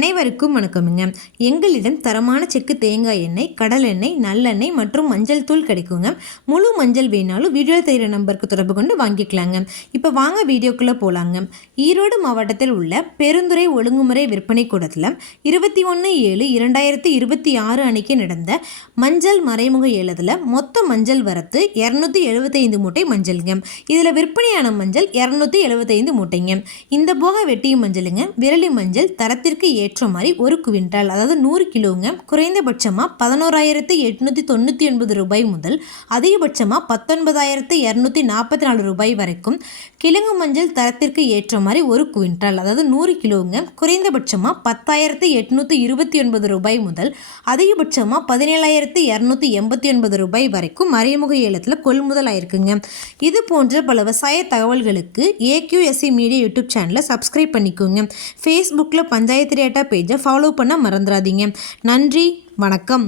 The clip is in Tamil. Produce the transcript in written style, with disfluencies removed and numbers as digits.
அனைவருக்கும் வணக்கமுங்க. எங்களிடம் தரமான செக்கு தேங்காய் எண்ணெய், கடல் எண்ணெய், நல்லெண்ணெய் மற்றும் மஞ்சள் தூள் கிடைக்குங்க. முழு மஞ்சள் வேணாலும் வீடியோ தெரிகிற நம்பருக்கு தொடர்பு கொண்டு வாங்கிக்கலாங்க. இப்போ வாங்க வீடியோக்குள்ளே போகலாங்க. ஈரோடு மாவட்டத்தில் உள்ள பெருந்துறை ஒழுங்குமுறை விற்பனை கூடத்தில் 21/7/2026 அன்னைக்கு நடந்த மஞ்சள் மறைமுக ஏலத்தில் மொத்த மஞ்சள் வரத்து 275 மூட்டை மஞ்சள்ங்க. இதில் விற்பனையான மஞ்சள் 275 மூட்டைங்க. இந்த போக வெட்டியும் மஞ்சளுங்க. விரலி மஞ்சள் தரத்திற்கு ஏற்ற மாதிரி 1 குவிண்டால், அதாவது 100 கிலோங்க. குறைந்தபட்சமாக 11,899 ரூபாய் முதல் அதிகபட்சமாக 19,244 ரூபாய் வரைக்கும். கிழங்கு மஞ்சள் தரத்திற்கு ஏற்ற மாதிரி 1 குவிண்டால், அதாவது 100 கிலோங்க. குறைந்தபட்சமாக 10,829 ரூபாய் முதல் அதிகபட்சமாக 17,289 ரூபாய் வரைக்கும் மறைமுக ஏலத்தில் கொள்முதல் ஆயிருக்குங்க. இது போன்ற பல விவசாய தகவல்களுக்கு AQSE மீடியா யூடியூப் சேனலை சப்ஸ்கிரைப் பண்ணிக்கோங்க. ஃபேஸ்புக்கில் பஞ்சாயத்து ரேட்டா பேஜை ஃபாலோ பண்ண மறந்துடாதீங்க. நன்றி, வணக்கம்.